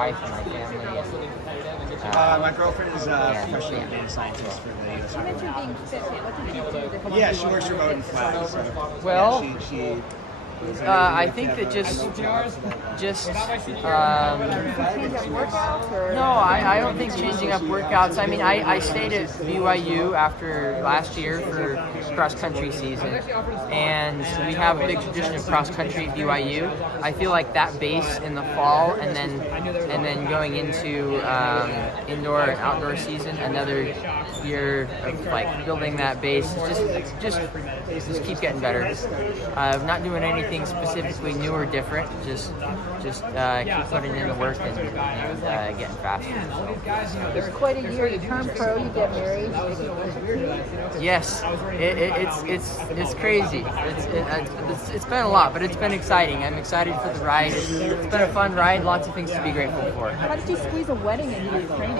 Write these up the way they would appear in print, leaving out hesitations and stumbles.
wife and my family. My girlfriend is a professional data scientist for the U.S. You mentioned being fit. What did you do? Yeah, she works remote in Flag. So, Well, yeah, she I think that just Change up workouts or? no, I don't think changing up workouts. I mean, I stayed at BYU after last year for cross country season, and we have a big tradition of cross country at BYU. I feel like that base in the fall, and then going into indoor and outdoor season, another year of like building that base. Just keep getting better. Not doing anything specifically new or different. Just keep putting in the work and getting faster. It's quite a year. You turn pro, you get married. Yes, it's crazy. It's been a lot, but it's been exciting. I'm excited for the ride. It's been a fun ride. Lots of things to be grateful for. How did you squeeze a wedding into your training?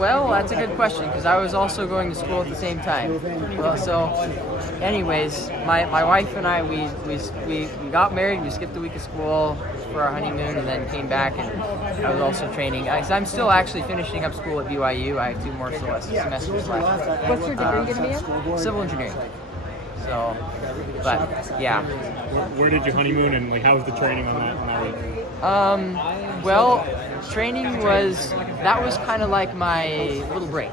Well, that's a good question because I was also going to school at the same time. Well, so, anyways, my wife and I we got married. We skipped a week of school for our honeymoon and then came back, and I was also training. I'm still actually finishing up school at BYU. I have 2 more semesters left. What's your degree going to be in? Civil engineering. So, but yeah. Where did you honeymoon, and like how was the training on that week? Well, training was kind of like my little break.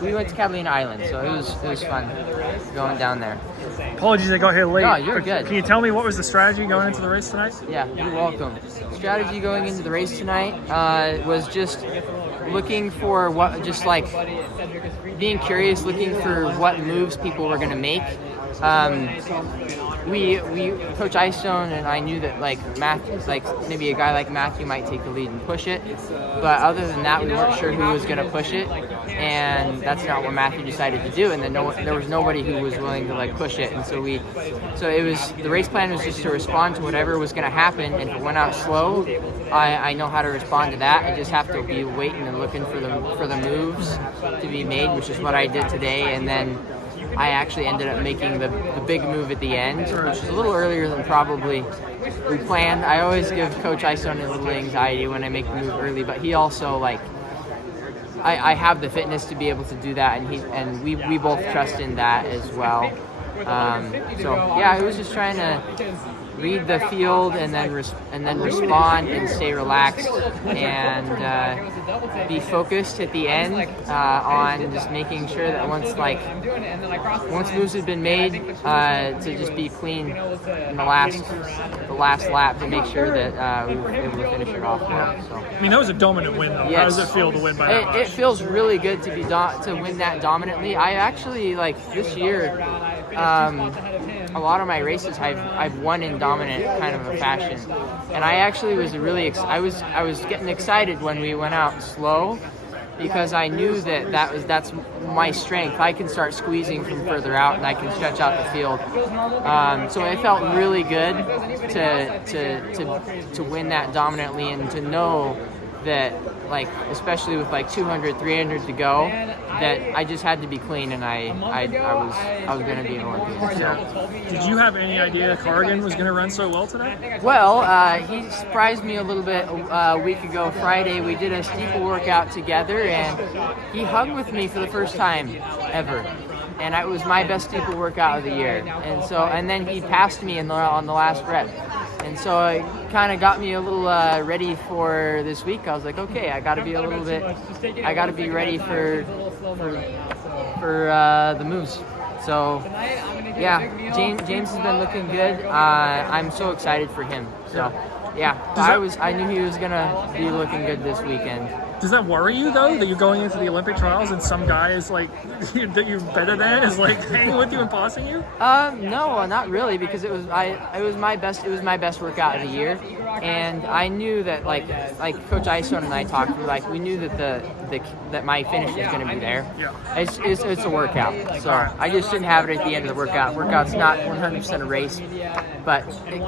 We went to Catalina Island, so it was fun going down there. Apologies, I got here late. No, you're good. Can you tell me what was the strategy going into the race tonight? Yeah, you're welcome. Strategy going into the race tonight was just looking for being curious, looking for what moves people were going to make. We Coach Eyestone and I knew that maybe a guy like Matthew might take the lead and push it, but other than that, we weren't sure who was going to push it, and that's not what Matthew decided to do. And then there was nobody who was willing to push it, and so the race plan was just to respond to whatever was going to happen. And if it went out slow, I know how to respond to that. I just have to be waiting and looking for the moves to be made, which is what I did today, and then I actually ended up making the big move at the end, which is a little earlier than probably we planned. I always give Coach Eyestone a little anxiety when I make the move early, but he also I have the fitness to be able to do that, and we both trust in that as well. So yeah, I was just trying to read the field and then respond and stay relaxed and be focused at the end on just making sure that once moves had been made, to just be clean in the last lap to make sure that we were able to finish it off well. So. I mean, that was a dominant win, though. Yes. How does it feel to win by that much? It feels really good to be to win that dominantly. I actually this year. A lot of my races I've won in dominant kind of a fashion, and I actually was I was getting excited when we went out slow because I knew that's my strength. I can start squeezing from further out and I can stretch out the field. So it felt really good to win that dominantly and to know that especially with 200, 300 to go, that I just had to be clean, and I was going to be an Olympian. So. Did you have any idea Corrigan was going to run so well today? Well, he surprised me a little bit a week ago. Friday, we did a steeple workout together, and he hugged with me for the first time ever. And it was my best steeple workout of the year. And then he passed me on the last rep. And so it kind of got me a little ready for this week. I was like, okay, I got to be ready for the moves. So yeah, James has been looking good. I'm so excited for him. So yeah, I knew he was gonna be looking good this weekend. Does that worry you, though, that you're going into the Olympic trials and some guy is that you're better than is hanging with you and passing you? No, not really, because it was my best workout of the year, and I knew that like Coach Eyestone and I talked, we knew that my finish was going to be there. Yeah. It's a workout, so I just didn't have it at the end of the workout. Workout's not 100% a race, but it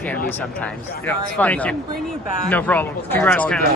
can be sometimes. Yeah. It's fun Thank though. you. No problem. Congrats, Kenneth.